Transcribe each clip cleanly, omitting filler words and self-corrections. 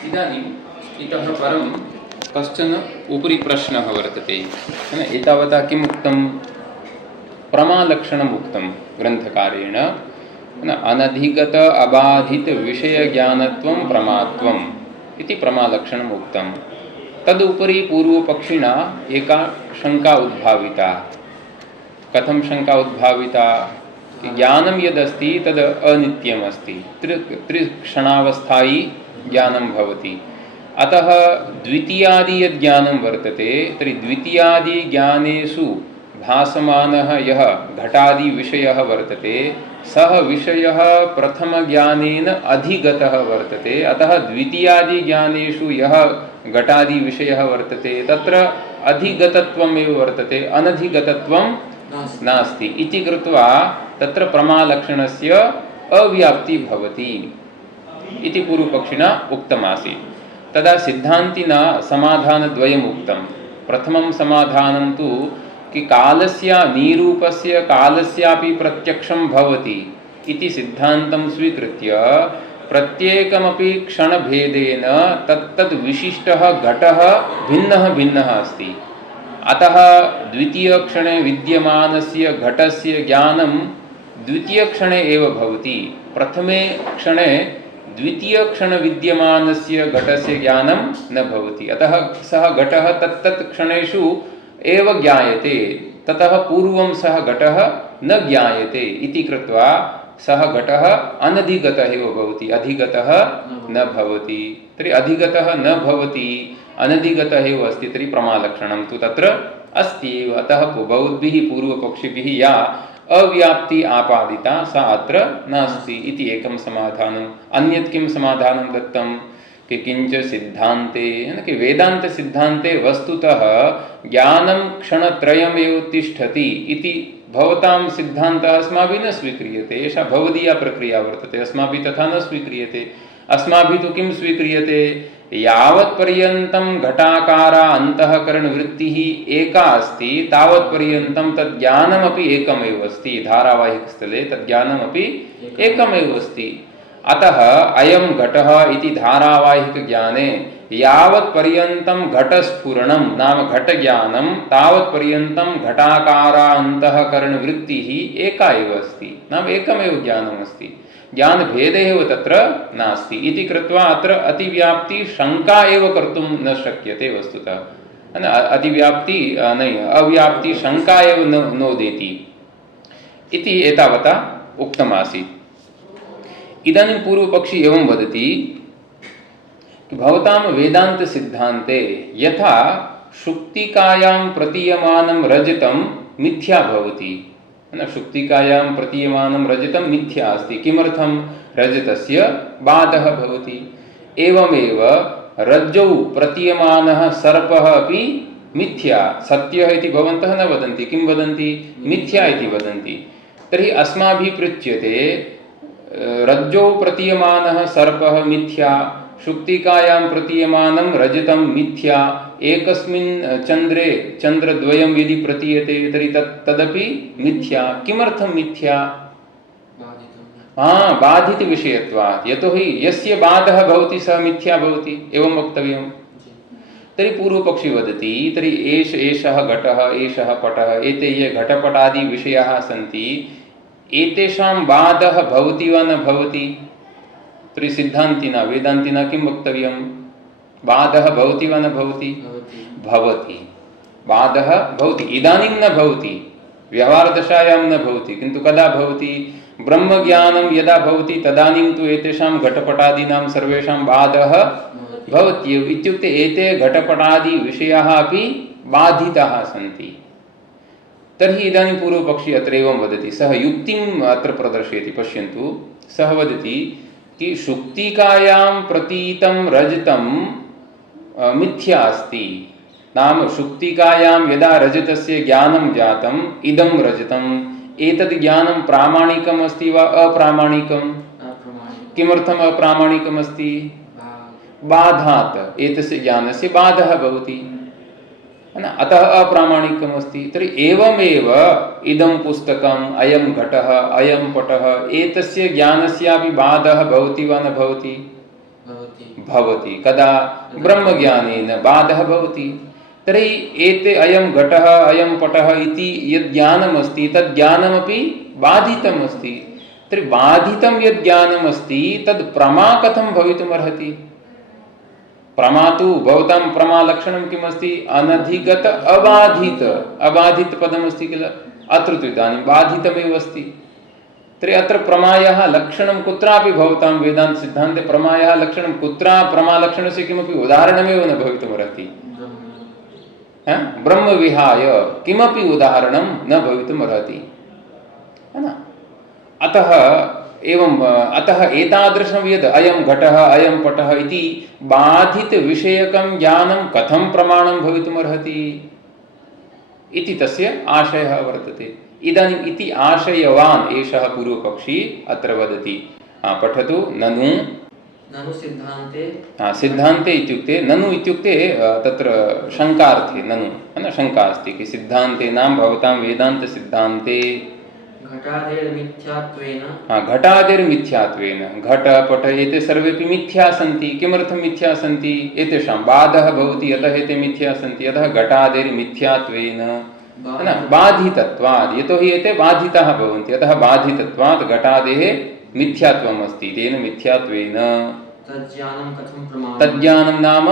इदानीम् इतः परं कश्चन उपरि प्रश्नः वर्तते। एतावता किम् उक्तं? प्रमालक्षणम् उक्तं ग्रन्थकारेण। अनधिगत अबाधित विषयज्ञानत्वं प्रमात्वम् इति प्रमालक्षणम् उक्तं। तदुपरि पूर्वपक्षिणा एका शङ्का उद्भाविता। कथं शङ्का उद्भाविता? ज्ञानं यदस्ति तद् अनित्यम् अस्ति, त्रिक्षणावस्थायी ज्ञानं भवति। अतः द्वितीयादि यद् ज्ञानं वर्तते तर्हि द्वितीयादि ज्ञानेषु भासमानः यः घटादि विषयः वर्तते सः विषयः प्रथमज्ञानेन अधिगतः वर्तते। अतः द्वितीयादि ज्ञानेषु यः घटादि विषयः वर्तते तत्र अधिगतत्वमेव वर्तते, अनधिगतत्वं नास्ति इति कृत्वा तत्र प्रमालक्षणस्य अव्याप्ति भवति इति पूर्वपक्षिणा उक्तमासीत्। तदा सिद्धान्तिना समाधानद्वयम् उक्तं। प्रथमं समाधानं तु कि कालस्य निरूपस्य कालस्यापि प्रत्यक्षं भवति इति सिद्धान्तं स्वीकृत्य प्रत्येकमपि क्षणभेदेन तत्तद् विशिष्टः घटः भिन्नः भिन्नः अस्ति। अतः द्वितीयक्षणे विद्यमानस्य घटस्य ज्ञानं द्वितीयक्षणे एव भवति। प्रथमे क्षणे द्वितीयक्षण विद्यमानस्य घटस्य ज्ञानं न भवति। अतः सः घटः तत्तत् क्षणेषु एव ज्ञायते, ततः पूर्वं सः घटः न ज्ञायते इति कृत्वा सः घटः अनधिगतः एव भवति, अधिगतः न भवति। तर्हि अधिगतः न भवति, अनधिगतः एव अस्ति, तर्हि प्रमालक्षणं तु तत्र अस्ति एव। अतः बहुद्भिः पूर्वपक्षिभिः या अव्याप्ति आपादिता सा अत्र नास्ति इति एकं समाधानम्। अन्यत् किं समाधानं दत्तं कि किञ्च सिद्धान्ते कि वेदान्त सिद्धान्ते वस्तुतः ज्ञानं क्षणत्रयमेव तिष्ठति इति भवतां सिद्धान्तः अस्माभिः न स्वीक्रियते। एषा भवदीया प्रक्रिया वर्तते, अस्माभिः तथा न स्वीक्रियते। अस्माभिः तु किं स्वीक्रियते? यावत्पर्यन्तं घटाकारा अन्तःकरणवृत्तिः एका अस्ति तावत्पर्यन्तं तज्ज्ञानमपि एकमेव अस्ति। धारावाहिकस्थले तज्ज्ञानमपि एकमेव अस्ति। अतः अयं घटः इति धारावाहिकज्ञाने यावत्पर्यन्तं घटस्फुरणं नाम घटज्ञानं तावत्पर्यन्तं घटाकारान्तःकरणवृत्तिः एका एव अस्ति, नाम एकमेव ज्ञानमस्ति। ज्ञानभेदः एव तत्र नास्ति इति कृत्वा अत्र अतिव्याप्ति शङ्का एव कर्तुं न शक्यते वस्तुतः। अतिव्याप्ति अव्याप्ति शङ्का एव नोदेति इति एतावता उक्तमासीत्। इदानीं पूर्वपक्षी एवं वदति कि भवतां वेदान्त सिद्धान्ते यथा शुक्तिकायां प्रतीयमानं रजतं मिथ्या भवति, शुक्तिकायां प्रतीयमानं रजतं मिथ्या अस्ति। किमर्थं? रजतस्य बाधः भवति। एवमेव रज्जौ प्रतीयमानः सर्पः अपि मिथ्या, सत्यः इति भवन्तः न वदन्ति। किं वदन्ति? मिथ्या इति वदन्ति। तर्हि अस्माभिः पृच्छ्यते रज्जौ प्रतीयमानः सर्पः मिथ्या, शुक्तिकायां प्रतीयमानं रजतं मिथ्या, एकस्मिन् चन्द्रे चन्द्रद्वयं यदि प्रतीयते तर्हि तदपि मिथ्या। किमर्थं मिथ्या? बाधितविषयत्वात्। यतोहि यस्य बाधः भवति सः मिथ्या भवति, एवं वक्तव्यं। तर्हि पूर्वपक्षी वदति तर्हि एषः घटः, एषः पटः, एते ये घटपटादि विषयाः सन्ति एतेषां बाधः भवति वा न भवति? तर्हि सिद्धान्तिना वेदान्तिना किं वक्तव्यं? बाधः भवति वा न भवति? भवति। बाधः भवति। इदानीं न भवति, व्यवहारदशायां न भवति, किन्तु कदा भवति? ब्रह्मज्ञानं यदा भवति तदानीं तु एतेषां घटपटादीनां सर्वेषां बाधः भवत्येव। इत्युक्ते एते घटपटादि विषयाः अपि बाधिताः सन्ति। तर्हि इदानीं पूर्वपक्षी अत्र एवं वदति, सः युक्तिम् अत्र प्रदर्शयति। पश्यन्तु, सः वदति कि शुक्तिकायां प्रतीतं रजतं मिथ्या अस्ति। नाम शुक्तिकायां यदा रजतस्य ज्ञानं जातम्, इदं रजतम्, एतद् ज्ञानं प्रामाणिकम् अस्ति वा अप्रामाणिकम्? किमर्थम् अप्रामाणिकम् अस्ति? बाधात्, एतस्य ज्ञानस्य बाधः भवति, अतः अप्रामाणिकम् अस्ति। तर्हि एवमेव इदं पुस्तकम्, अयं घटः, अयं पटः, एतस्य ज्ञानस्यापि बाधः भवति वा न भवति? भवति कदा ब्रह्मज्ञानेन बाधः भवति तर्हि एते अयं घटः अयं पटः इति यद् ज्ञानमस्ति तद् ज्ञानमपि बाधितमस्ति तर्हि बाधितं यद् ज्ञानमस्ति तद् प्रमा कथं भवितुमर्हति प्रमा तु भवतां प्रमालक्षणं किमस्ति अनधिगत अबाधित अबाधित पदमस्ति किल अत्र तु इदानीं बाधितमेव अस्ति तर्हि अत्र प्रमायाः लक्षणं कुत्रापि भवतां वेदान्तसिद्धान्ते प्रमायाः लक्षणं कुत्र प्रमालक्षणस्य किमपि उदाहरणमेव न भवितुमर्हति ब्रह्म विहाय किमपि उदाहरणं न भवितुमर्हति है न अतः एतादृशं यद् अयं घटः अयं पटः इति बाधितविषयकं ज्ञानं कथं प्रमाणं भवितुमर्हति इति तस्य आशयः वर्तते इदानीम् इति आशयवान् एषः पूर्वपक्षी अत्र वदति पठतु ननु ननु सिद्धान्ते सिद्धान्ते इत्युक्ते ननु इत्युक्ते तत्र शङ्कार्थे ननु है न शङ्का अस्ति कि सिद्धान्तेनां भवतां वेदान्तसिद्धान्ते घटादिर्मिथ्यात्वेन घट पट एते सर्वेपि मिथ्या सन्ति किमर्थं मिथ्या सन्ति एतेषां बाधः भवति अतः एते मिथ्या सन्ति अतः घटादिर्मिथ्यात्वेन है न बाधितत्वात् यतोहि एते बाधिताः भवन्ति अतः बाधितत्वात् घटादेः मिथ्यात्वम् अस्ति तेन मिथ्यात्वेन तज्ज्ञानं नाम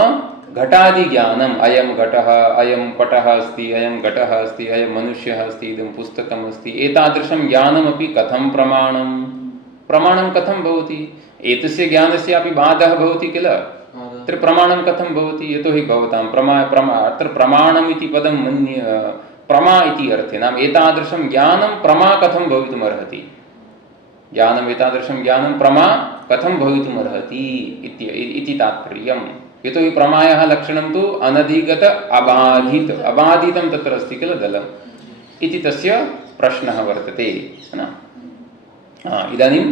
घटादिज्ञानम् अयं घटः अयं पटः अस्ति अयं घटः अस्ति अयं मनुष्यः अस्ति इदं पुस्तकम् अस्ति एतादृशं ज्ञानमपि कथं प्रमाणं कथं भवति एतस्य ज्ञानस्यापि बाधः भवति किल अत्र प्रमाणं कथं भवति यतोहि भवतां अत्र प्रमाणम् इति पदं मन्ये प्रमा इति अर्थे नाम एतादृशं ज्ञानं प्रमा कथं भवितुमर्हति ज्ञानम् एतादृशं ज्ञानं प्रमा कथं भवितुमर्हति इति तात्पर्यं यतोहि प्रमायाः लक्षणं तु अनधिगत अबाधितं तत्र अस्ति किल दलम् इति तस्य प्रश्नः वर्तते न इदानीं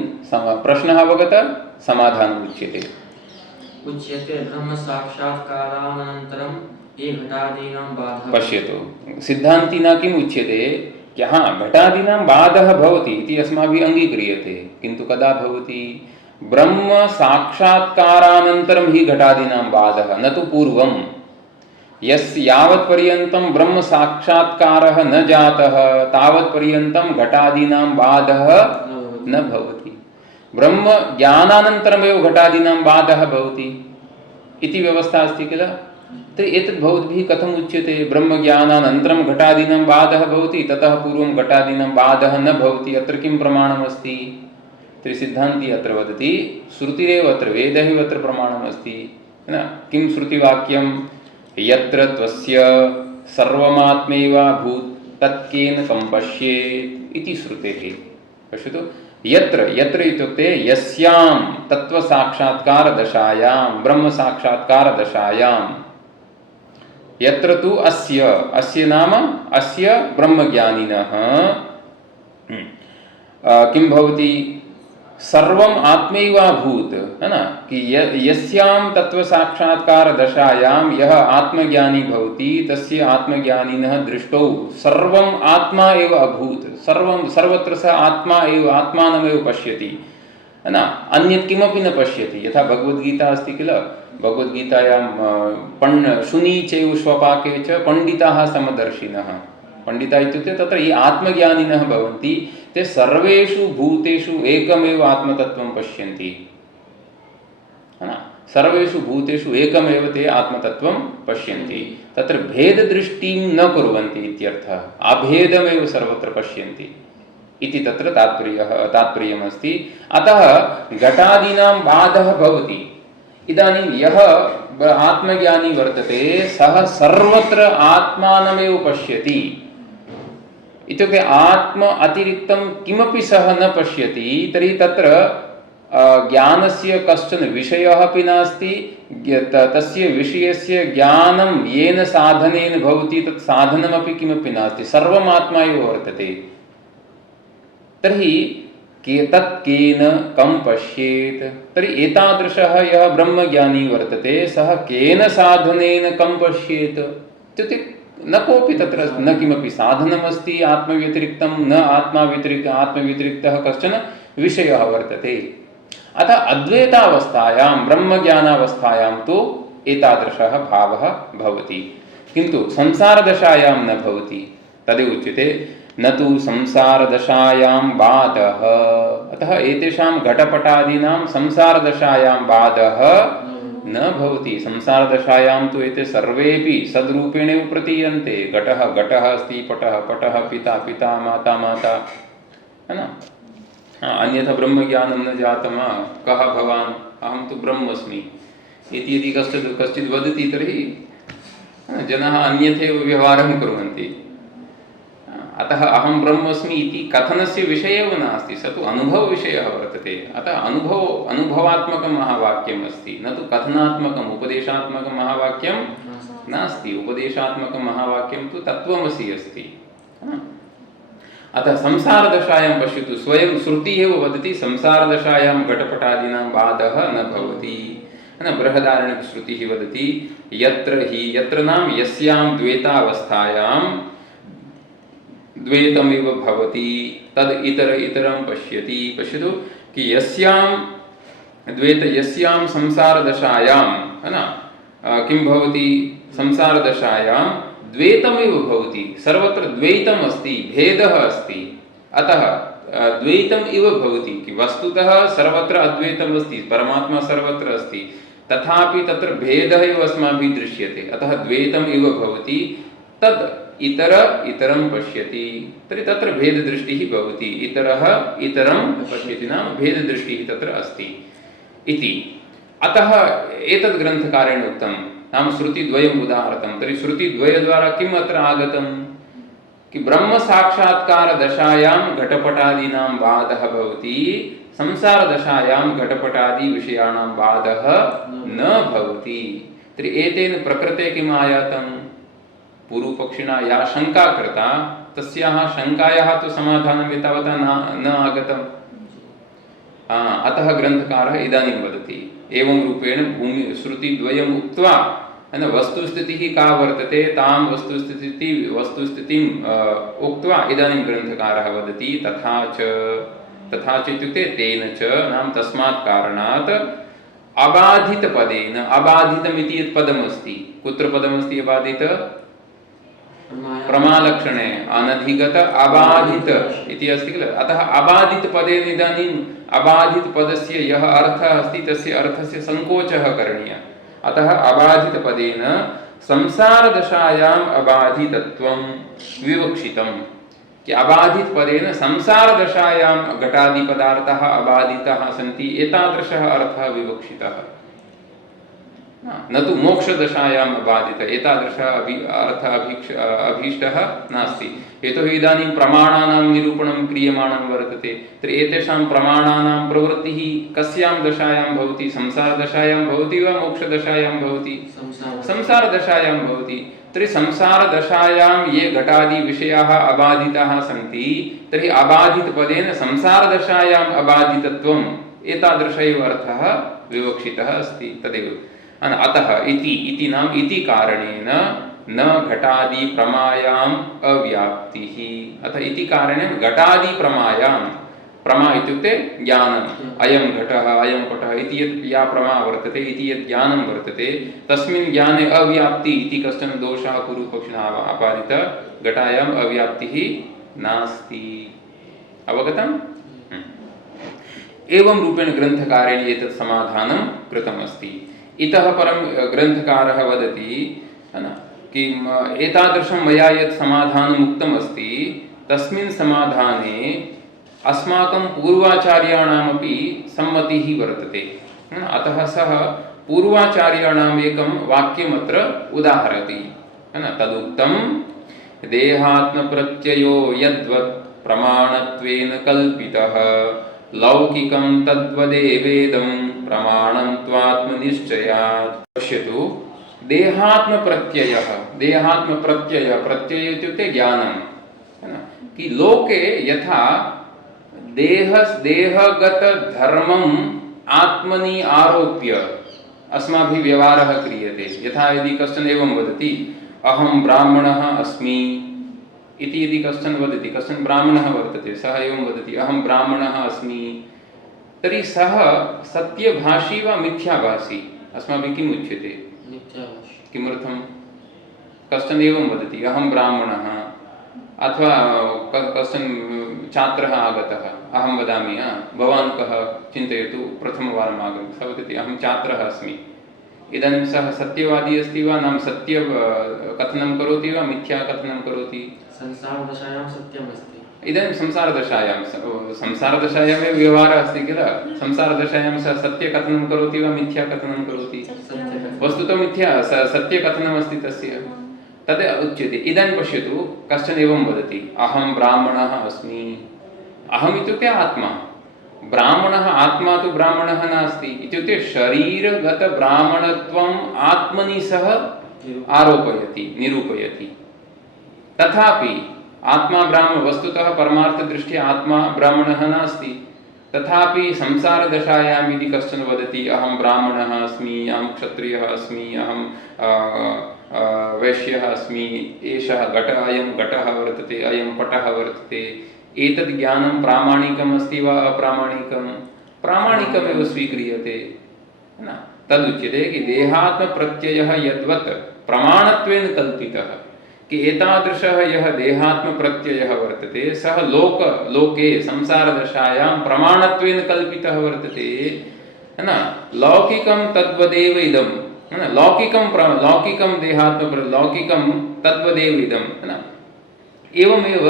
प्रश्नः अवगतः समाधानम् उच्यते ब्रह्म साक्षात्कारानन्तरं ये घटादीनां बाधः पश्यतु सिद्धान्तिना किम् उच्यते घटादीनां बाधः भवति इति अस्माभिः अङ्गीक्रियते किन्तु कदा भवति ब्रह्म साक्षात्कारानन्तरं हि घटादीनां बाधः न तु पूर्वं यावत्पर्यन्तं ब्रह्म साक्षात्कारः न जातः तावत्पर्यन्तं घटादीनां बाधः न भवति ब्रह्म ज्ञानानन्तरमेव घटादीनां बाधः भवति इति व्यवस्था अस्ति किल तर्हि एतद् भवद्भिः कथम् उच्यते ब्रह्मज्ञानानन्तरं घटादीनां बाधः भवति ततः पूर्वं घटादीनां बाधः न भवति अत्र किं प्रमाणमस्ति तर्हि सिद्धान्ती अत्र वदति श्रुतिरेव अत्र वेदः एव अत्र प्रमाणमस्ति न किं श्रुतिवाक्यं यत्र त्वस्य सर्वमात्मैवाभूत् तत्केन सम्पश्येत् इति श्रुतेः पश्यतु यत्र इत्युक्ते यस्यां तत्त्वसाक्षात्कारदशायां ब्रह्मसाक्षात्कारदशायां यत्र तु अस्य नाम अस्य ब्रह्मज्ञानिनः किं भवति सर्वम् आत्मैवाभूत् है ना कि यस्यां तत्त्वसाक्षात्कारदशायां यः आत्मज्ञानी भवति तस्य आत्मज्ञानिनः दृष्टौ सर्वम् आत्मा एव अभूत् सर्वत्र सः आत्मा एव आत्मानमेव पश्यति है ना अन्यत् किमपि न पश्यति यथा भगवद्गीता अस्ति किल भगवद्गीतायां शुनी चैव स्वपाके च पंडिताः समदर्शिनः पंडिता इत्युक्ते तत्र ये आत्मज्ञानिनः भवन्ति ते सर्वेषु भूतेषु एकमेव आत्मतत्त्वं पश्यन्ति है न सर्वेषु भूतेषु एकमेव ते आत्मतत्त्वं पश्यन्ति तत्र भेददृष्टिं न कुर्वन्ति इत्यर्थः अभेदमेव सर्वत्र पश्यन्ति इति तत्र तात्पर्यमस्ति अतः घटादीनां बाधः भवति इदानीं यः आत्मज्ञानी वर्तते सः सर्वत्र आत्मानमेव पश्यति इत्युक्ते आत्म अतिरिक्तं किमपि सः न पश्यति तर्हि तत्र ज्ञानस्य कश्चन विषयः अपि नास्ति तस्य विषयस्य ज्ञानं येन साधनेन भवति तत् साधनमपि किमपि नास्ति सर्वम् आत्मा एव वर्तते तर्हि तत् केन कं पश्येत् तर्हि एतादृशः यः ब्रह्मज्ञानी वर्तते सः केन साधनेन कं पश्येत् इत्युक्ते न कोऽपि तत्र न किमपि साधनमस्ति आत्मव्यतिरिक्तं न आत्मव्यतिरिक्तः कश्चन विषयः वर्तते अतः अद्वैतावस्थायां ब्रह्मज्ञानावस्थायां तु एतादृशः भावः भवति, किन्तु संसारदशायां न भवति। तदेव उच्यते न तु संसारदशायां बाधः। अतः एतेषां घटपटादीनां संसारदशायां बाधः न भवति। संसारदशायां तु एते सर्वेपि सद्रूपेणैव प्रतीयन्ते। घटः घटः अस्ति, पटः पटः, पिता पिता, माता माता, है ना। अन्यथा ब्रह्मज्ञानं न जातं, कः भवान्, अहं तु ब्रह्मस्मि इति यदि कश्चित् वदति तर्हि जनाः अन्यथैव व्यवहारं कुर्वन्ति। अतः अहं ब्रह्मस्मि इति कथनस्य विषयः एव नास्ति, स तु अनुभवविषयः वर्तते। अतः अनुभवात्मकं महावाक्यम् अस्ति, न तु कथनात्मकम् उपदेशात्मकं महावाक्यं नास्ति। उपदेशात्मकं महावाक्यं तु तत्त्वमसि अस्ति। अतः संसारदशायां पश्यतु, स्वयं श्रुतिः एव वदति संसारदशायां घटपटादीनां बाधः न भवति। बृहदारण्यकश्रुतिः वदति यत्र नाम यस्यां द्वैतावस्थायां द्वैतमिव भवति तद इतरं पश्यति। पश्यतु कि यस्यां संसारदशायां, है ना, किं भवति, संसारदशायां द्वैतमिव भवति। सर्वत्र द्वैतम् अस्ति, भेदः अस्ति। अतः द्वैतम् इव भवति कि वस्तुतः सर्वत्र अद्वैतम् अस्ति, परमात्मा सर्वत्र अस्ति, तथापि तत्र भेदः एव अस्माभिः दृश्यते। अतः द्वैतम् इव भवति, तद् इतरं पश्यति, तर्हि तत्र भेददृष्टिः भवति। इतरं पश्यति नाम भेददृष्टिः तत्र अस्ति इति। अतः एतद् ग्रन्थकारेण उक्तं, नाम श्रुतिद्वयम् उदाहृतं। तर्हि श्रुतिद्वयद्वारा किम् अत्र आगतं कि ब्रह्मसाक्षात्कारदशायां घटपटादीनां बाधः भवति, संसारदशायां घटपटादिविषयाणां बाधः न भवति। तर्हि एतेन प्रकृते किम् आयातं, पूर्वपक्षिणा या शङ्का कृता तस्याः शङ्कायाः तु समाधानं एतावता न आगतम्। अतः ग्रन्थकारः इदानीं वदति एवं रूपेण श्रुतिद्वयम् उक्त्वा वस्तुस्थितिः का वर्तते तां वस्तुस्थितिम् उक्त्वा इदानीं ग्रन्थकारः वदति तथा च इत्युक्ते तेन च नाम तस्मात् कारणात् अबाधितपदेन, अबाधितमिति यत् पदमस्ति, कुत्र पदमस्ति अबाधित, प्रमालक्षणे अनधिगत अबाधित इति अस्ति किल। अतः अबाधित पदेन इदानीम् अबाधित पदस्य यः अर्थः अस्ति तस्य अर्थस्य संकोचः करणीयः। अतः अबाधित पदेन संसारदशायाम् अबाधितत्वं विवक्षितं कि अबाधित पदेन संसारदशायां घटादिपदार्थाः अबाधिताः सन्ति, एतादृशः अर्थः विवक्षितः, न तु मोक्षदशायाम् अबाधित। एतादृशः अर्थः अभीष्टः नास्ति। यतोहि इदानीं प्रमाणानां निरूपणं क्रियमाणं वर्तते। तर्हि एतेषां प्रमाणानां प्रवृत्तिः कस्यां दशायां भवति, संसारदशायां भवति वा मोक्षदशायां भवति, संसारदशायां भवति। तर्हि संसारदशायां ये घटादिविषयाः अबाधिताः सन्ति, तर्हि अबाधितपदेन संसारदशायाम् अबाधितत्वम् एतादृश एव अर्थः विवक्षितः अस्ति। तदेव अतः इति नाम इति कारणेन न घटादि प्रमायाम् अव्याप्तिः। अतः इति कारणेन घटादि प्रमायां, प्रमा इत्युक्ते ज्ञानम्, अयं घटः अयं पटः इति यत् या प्रमा वर्तते, इति यत् ज्ञानं वर्तते, तस्मिन् ज्ञाने अव्याप्ति इति कश्चन दोषः पूर्वपक्षिणा आपादितः। घटायाम् अव्याप्तिः नास्ति। अवगतम्? एवं रूपेण ग्रन्थकारेण एतत् समाधानं कृतमस्ति। इतः परं ग्रन्थकारः वदति कि एतादृशं मया यत् समाधानम् उक्तमस्ति तस्मिन् समाधाने अस्माकं पूर्वाचार्याणामपि सम्मतिः वर्तते। अतः सः पूर्वाचार्याणाम् एकं वाक्यमत्र उदाहरति। तदुक्तं देहात्मप्रत्ययो यद्वत् प्रमाणत्वेन कल्पितः लौकिकं तद्वदेवेदं प्रमाणं त्वात्मनिश्चयात्। पश्यतु, देहात्मप्रत्ययः, प्रत्यय इत्युक्ते ज्ञानं, है ना, कि लोके यथा देहगत धर्मम् आत्मनि आरोप्य अस्माभिः व्यवहारः क्रियते। यथा यदि कश्चन एवं वदति अहं ब्राह्मणः अस्मि इति, यदि कश्चन वदति, कश्चन ब्राह्मणः वर्तते, सः एवं वदति अहं ब्राह्मणः अस्मि, तर्हि सः सत्यभाषी वा मिथ्याभाषी अस्माभिः किम् उच्यते? मिथ्याभाषी। किमर्थं? कश्चन एवं वदति अहं ब्राह्मणः, अथवा कश्चन छात्रः आगतः, अहं वदामि भवान् कः चिन्तयतु, प्रथमवारम् आगतं, सः वदति अहं छात्रः अस्मि। इदानीं सः सत्यवादी अस्ति वा, नाम सत्य कथनं करोति वा मिथ्या कथनं करोति? संसारदशायां सत्यमस्ति। इदानीं संसारदशायामेव व्यवहारः अस्ति किल, संसारदशायां सः सत्यकथनं करोति वा मिथ्या कथनं करोति? वस्तुतः मिथ्या, सत्यकथनमस्ति तस्य, तद् उच्यते। इदानीं पश्यतु, कश्चन एवं वदति अहं ब्राह्मणः अस्मि। अहम् इत्युक्ते आत्मा, ब्राह्मणः आत्मा तु ब्राह्मणः नास्ति, इत्युक्ते शरीरगतब्राह्मणत्वम् आत्मनि सः आरोपयति, निरूपयति। तथापि आत्मा ब्राह्मण, वस्तुतः परमार्थदृष्ट्या आत्मा ब्राह्मणः नास्ति। तथापि संसारदशायां यदि कश्चन वदति अहं ब्राह्मणः अस्मि, अहं क्षत्रियः अस्मि, अहं वैश्यः अस्मि, एषः घटः, अयं घटः वर्तते, अयं पटः वर्तते, एतद् ज्ञानं प्रामाणिकम् अस्ति वा अप्रामाणिकं? प्रामाणिकमेव स्वीक्रियते न। तदुच्यते कि देहात्मप्रत्ययः यद्वत् प्रमाणत्वेन कल्पितः, कि एतादृशः यः देहात्मप्रत्ययः वर्तते सः लोके संसारदशायां प्रमाणत्वेन कल्पितः वर्तते, है न। लौकिकं तद्वदेव इदं, है न, लौकिकं लौकिकं तद्वदेव इदं, है न। एवमेव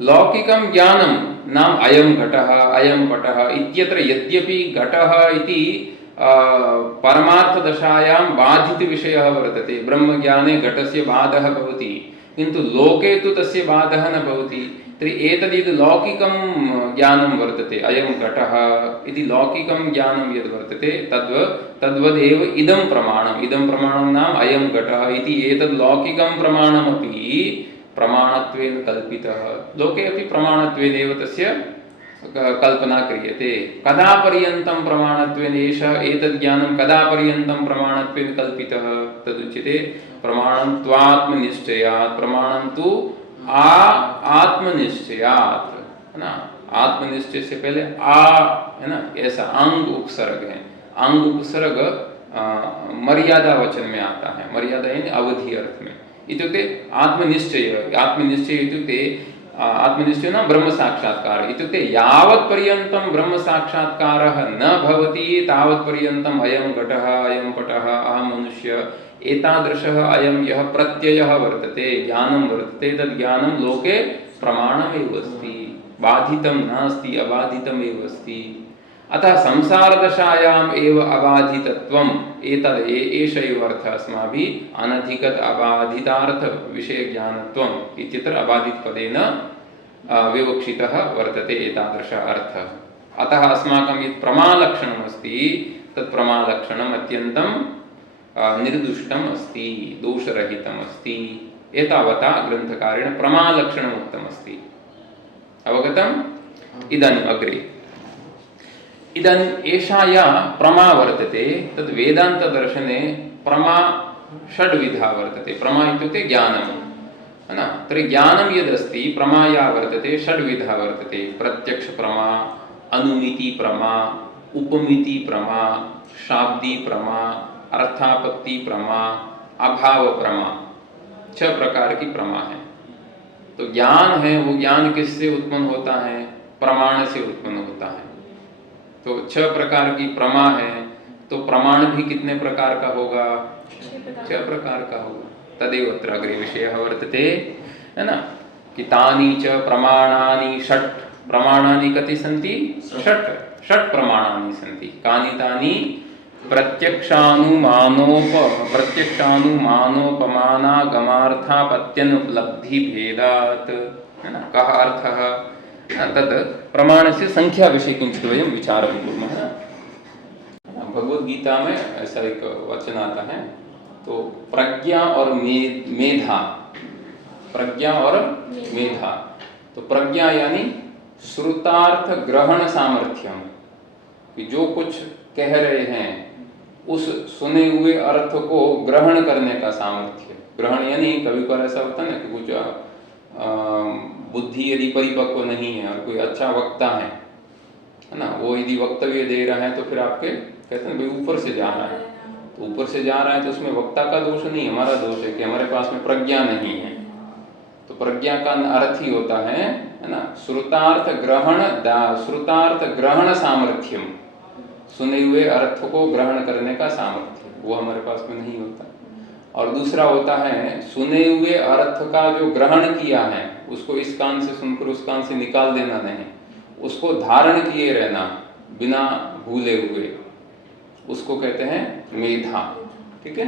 लौकिकं ज्ञानं नाम अयं घटः, अयं पटः इत्यत्र यद्यपि घटः इति परमार्थदशायां बाधितविषयः वर्तते, ब्रह्मज्ञाने घटस्य बाधः भवति, किन्तु लोके तु तस्य बाधः न भवति। तर्हि एतद् यद् लौकिकं ज्ञानं वर्तते, अयं घटः इति लौकिकं ज्ञानं यद् वर्तते तद्वदेव इदं प्रमाणं नाम अयं घटः इति एतद् लौकिकं प्रमाणमपि प्रमाणत्वेन कल्पितः। लोके अपि प्रमाणत्वेनैव तस्य कल्पना क्रियते। कदा पर्यन्तं प्रमाणत्वेन एतद् ज्ञानं कदा पर्यन्तं प्रमाणत्वेन कल्पितः? तदुच्यते प्रमाणं त्वात्मनिश्चयात्, प्रमाणं तु आत्मनिश्चयात्, है ना। आत्मनिश्चय से पहले है ना, ऐसा अंग उपसर्ग है। अंग उपसर्ग मर्यादा वचन में आता है, मर्यादा यानी अवधि अर्थ में। इत्युक्ते आत्मनिश्चय इत्युक्ते आत्मनिश्चय न ब्रह्म साक्षात्कार इत्युक्ते यावत्पर्यन्तं ब्रह्म साक्षात्कारः न भवति तावत्पर्यन्तम् अयं घटः, अयं पटः, अहं मनुष्य, एतादृशः अयं यः प्रत्ययः वर्तते, ज्ञानं वर्तते, तद् ज्ञानं लोके प्रमाणमेव अस्ति, बाधितं नास्ति, अबाधितमेव अस्ति। अतः संसारदशायाम् एव अबाधितत्वम् एष एव अर्थः अस्माभिः अनधिगत अबाधितार्थ विषयज्ञानत्वम् इत्यत्र अबाधितपदेन विवक्षितः वर्तते एतादृशः अर्थः। अतः अस्माकं यत् प्रमालक्षणम् अस्ति तत् प्रमालक्षणम् अत्यन्तं निर्दुष्टम् अस्ति, दोषरहितम् अस्ति। एतावता ग्रन्थकारेण प्रमालक्षणम् उक्तमस्ति। अवगतम्? इदानीम् अग्रे। इदानीम् एषा या प्रमा वर्तते तद् वेदान्तदर्शने प्रमा षड्विधा वर्तते। प्रमा इत्युक्ते ज्ञानं, है न। तर्हि ज्ञानं यदस्ति प्रमा या वर्तते षड्विधा वर्तते। प्रत्यक्षप्रमा, अनुमिति प्रमा, उपमिति प्रमा, शाब्दी प्रमा, अर्थापत्ति प्रमा, अभाव प्रमा, 6 प्रकार की प्रमा है। तो ज्ञान है, वो ज्ञान किससे उत्पन्न होता है? प्रमाण से उत्पन्न होता है। तो 6 प्रकार की प्रमा है, तो प्रमाण भी कितने प्रकार का होगा? 6 प्रकार का होगा। तदेव अत्र अग्रे विषयः वर्तते, है ना, कि तानि च प्रमाणानि षट्। प्रमाणानि कति सन्ति? षट् प्रमाणानि सन्ति। कानि तानि? प्रत्यक्षानुमानोपमानागमार्थापत्यनुपलब्धिभेदात्, है ना। कः अर्थः? तत् प्रमाणस्य संख्या विषये किञ्चित् वयं विचारं कुर्मः। भगवद्गीता में ऐसा एक वचन आता है, तो प्रज्ञा और मेधा, प्रज्ञा और मेधा। तो प्रज्ञा यानी श्रुतार्थ ग्रहण सामर्थ्यम, कि जो कुछ कह रहे हैं उस सुने हुए अर्थ को ग्रहण करने का सामर्थ्य। ग्रहण यानी कभी कभार ऐसा होता है ना कि कुछ बुद्धि यदि परिपक्व नहीं है और कोई अच्छा वक्ता है है ना, वो यदि वक्तव्य दे रहा है तो फिर आपके कहते हैं भाई ऊपर से जा रहा है, तो ऊपर से जा रहा है तो उसमें वक्ता का दोष नहीं, हमारा दोष है कि हमारे पास में प्रज्ञा नहीं है। तो प्रज्ञा का अर्थ ही होता है ना, श्रुतार्थ ग्रहण सामर्थ्यम, सुने हुए अर्थ को ग्रहण करने का सामर्थ्य, वो हमारे पास में नहीं होता। और दूसरा होता है सुने हुए अर्थ का जो ग्रहण किया है उसको इस कान से सुनकर उस कान से निकाल देना नहीं, उसको धारण किए रहना बिना भूले हुए, उसको कहते हैं मेधा। ठीक है,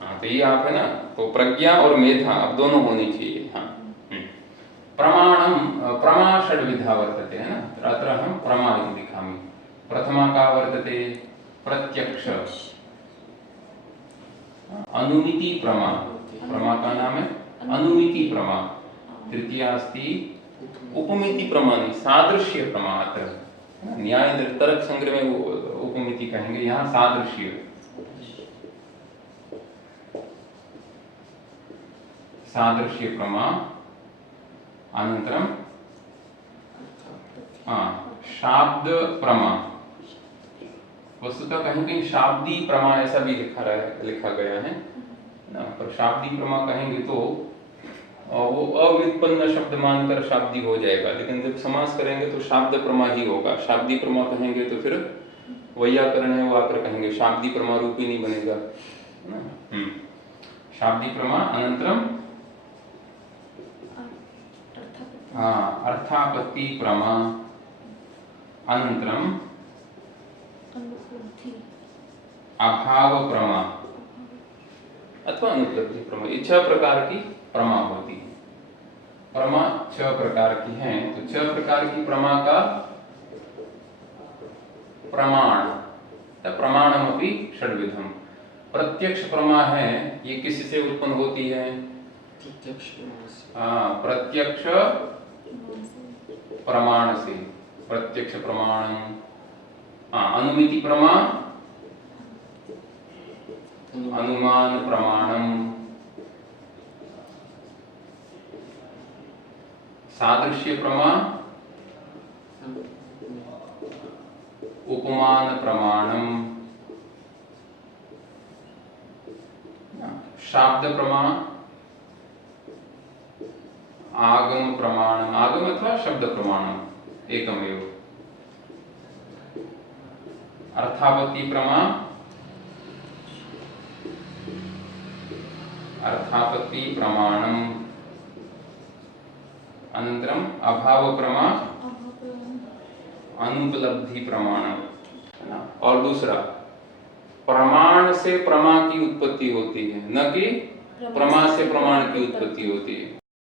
हाँ, तो ये आप है ना, तो प्रज्ञा और मेधा अब दोनों होनी चाहिए। हाँ, प्रमाणम प्रमा षड्विधा वर्तते है ना, अत्र हम प्रमा इति दिखामि। प्रथमा का वर्तते प्रत्यक्ष अनुमिति प्रमा, प्रमा का नाम है अनुमिति प्रमा। तृतीया अस्ति उपमिति प्रमाणि सादृश्य प्रमा। अत्र न्याय तर्क संग्रह में उपमिति कहेंगे, यहाँ सादृश्य, सादृश्य प्रमा। अनंतरम शाब्द प्रमा, वस्तुतः कहीं कहीं शाब्दी प्रमा ऐसा भी लिखा गया है ना, पर शाब्दी प्रमा कहेंगे तो वो अव्युत्पन्न शब्द मानकर शाब्दी हो जाएगा, लेकिन जब समास करेंगे तो शाब्द प्रमा ही होगा। शाब्दी प्रमा कहेंगे तो फिर वैयाकरण है वो आकर कहेंगे शाब्दी प्रमा रूपी नहीं बनेगा ना। शाब्दी प्रमा। अनंतरम अर्थापत्ति प्रमा। अनंतरम अभाव प्रमा अथवा अनुपलब्धि प्रमा। ये 6 प्रकार की प्रमा होती है। प्रमा 6 प्रकार की हैं, तो 6 प्रकार की प्रमा का प्रमाण, प्रमाणम अपि षड्विधम। प्रत्यक्ष प्रमा है, ये किससे उत्पन्न होती है? प्रत्यक्ष प्रमाण से, प्रत्यक्ष प्रमाण। अनुमिति प्रमा अनुमान प्रमाणम। सादृश्य प्रमा उपमान प्रमाणम। शाब्द प्रमा आगम प्रमाणम, आगम अथवा शब्द प्रमाणम एकमेव। अर्थापत्ति प्रमा अर्थापत्ति प्रमाणम। अनंतरम अभाव प्रमा अनुपलब्धि प्रमाणम। और दूसरा, प्रमाण से प्रमा की उत्पत्ति होती है, न कि प्रमा से प्रमाण की उत्पत्ति होती है।